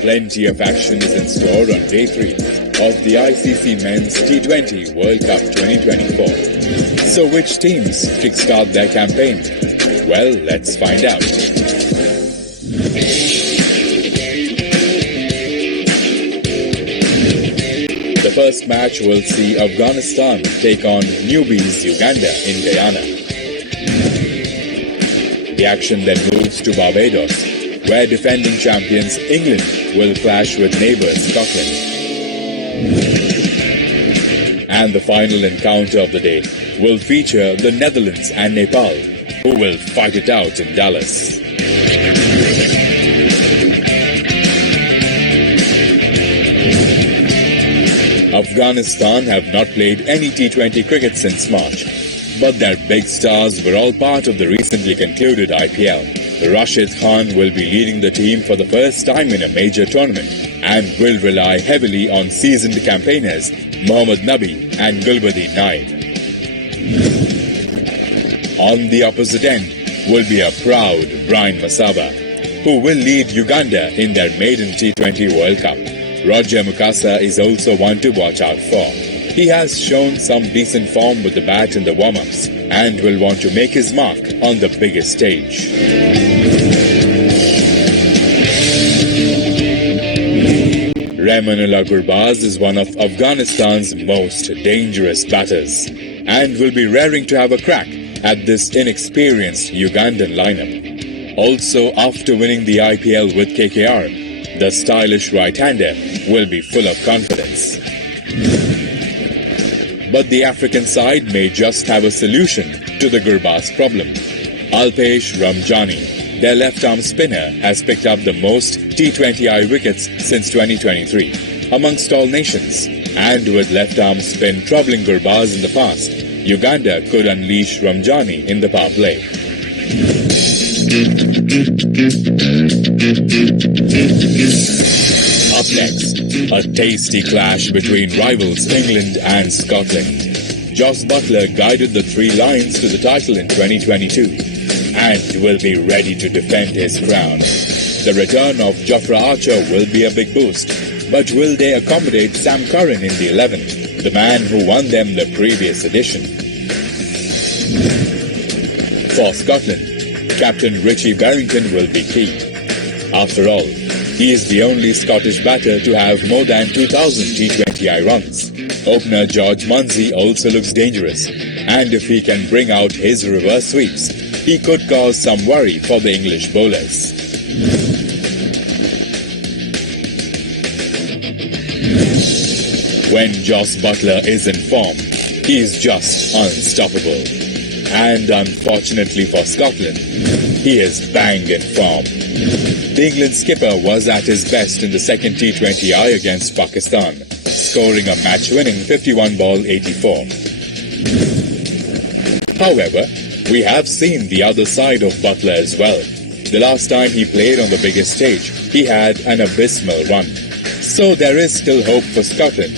plenty of action is in store on Day 3 of the ICC Men's T20 World Cup 2024. So which teams kickstart their campaign? Well, let's find out. The first match will see Afghanistan take on newbies Uganda in Guyana. The action then moves to Barbados, where defending champions England will clash with neighbours Scotland. And the final encounter of the day will feature the Netherlands and Nepal, who will fight it out in Dallas. Afghanistan have not played any T20 cricket since March, but their big stars were all part of the recently concluded IPL. Rashid Khan will be leading the team for the first time in a major tournament and will rely heavily on seasoned campaigners Mohammad Nabi and Gulbadi Naib. On the opposite end will be a proud Brian Masaba, who will lead Uganda in their maiden T20 World Cup. Roger Mukasa is also one to watch out for. He has shown some decent form with the bat in the warm-ups and will want to make his mark on the biggest stage. Rahmanullah Gurbaz is one of Afghanistan's most dangerous batters and will be raring to have a crack at this inexperienced Ugandan lineup. Also, after winning the IPL with KKR, the stylish right-hander will be full of confidence. But the African side may just have a solution to the Gurbaz problem. Alpesh Ramjani, their left-arm spinner, has picked up the most T20I wickets since 2023 amongst all nations. And with left-arm spin troubling Gurbaz in the past, Uganda could unleash Ramjani in the power play. Up next, a tasty clash between rivals England and Scotland. Jos Buttler guided the Three Lions to the title in 2022 and will be ready to defend his crown. The return of Jofra Archer will be a big boost, but will they accommodate Sam Curran in the 11, the man who won them the previous edition? For Scotland, Captain Richie Berrington will be key. After all, he is the only Scottish batter to have more than 2,000 T20I runs. Opener George Munsey also looks dangerous, and if he can bring out his reverse sweeps, he could cause some worry for the English bowlers. When Jos Buttler is in form, he is just unstoppable. And unfortunately for Scotland, he is bang in form. The England skipper was at his best in the second T20I against Pakistan, scoring a match-winning 51-ball-84. However, we have seen the other side of Buttler as well. The last time he played on the biggest stage, he had an abysmal run. So there is still hope for Scotland,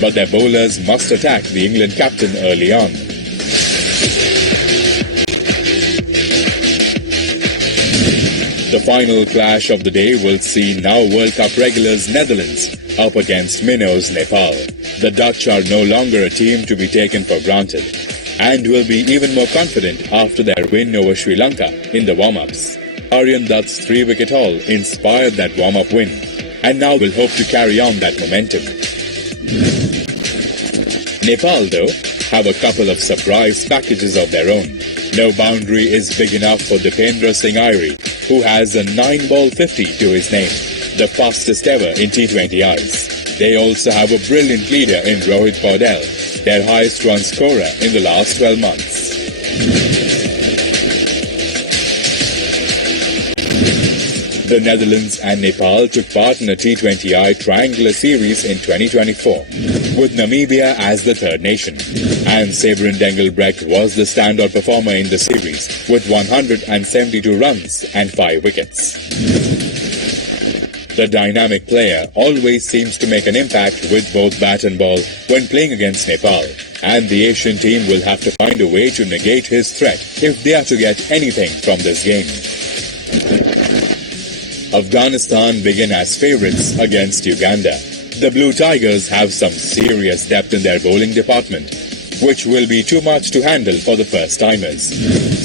but their bowlers must attack the England captain early on. The final clash of the day will see now World Cup regulars Netherlands up against minnows Nepal. The Dutch are no longer a team to be taken for granted and will be even more confident after their win over Sri Lanka in the warm-ups. Aryan Dutt's 3-wicket haul inspired that warm-up win and now will hope to carry on that momentum. Nepal, though, have a couple of surprise packages of their own. No boundary is big enough for Dipendra Singh Airi, who has a 9-ball-50 to his name, the fastest ever in T20Is. They also have a brilliant leader in Rohit Paudel, their highest run scorer in the last 12 months. The Netherlands and Nepal took part in a T20I triangular series in 2024, with Namibia as the third nation. And Sabrin Dengelbrecht was the standout performer in the series, with 172 runs and 5 wickets. The dynamic player always seems to make an impact with both bat and ball when playing against Nepal, and the Asian team will have to find a way to negate his threat if they are to get anything from this game. Afghanistan begin as favourites against Uganda. The Blue Tigers have some serious depth in their bowling department, which will be too much to handle for the first-timers.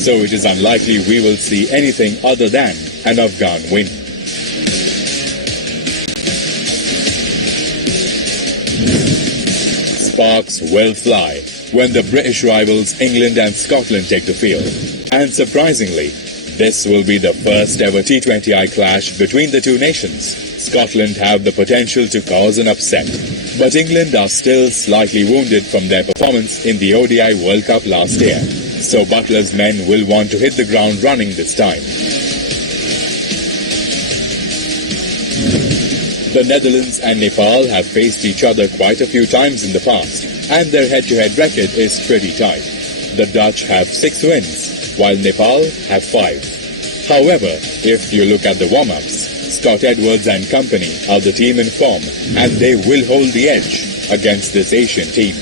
So it is unlikely we will see anything other than an Afghan win. Sparks will fly when the British rivals England and Scotland take the field. And surprisingly, this will be the first ever T20I clash between the two nations. Scotland have the potential to cause an upset, but England are still slightly wounded from their performance in the ODI World Cup last year. So Butler's men will want to hit the ground running this time. The Netherlands and Nepal have faced each other quite a few times in the past, and their head-to-head record is pretty tight. The Dutch have 6 wins, while Nepal have 5. However, if you look at the warm-ups, Scott Edwards and company are the team in form, and they will hold the edge against this Asian team.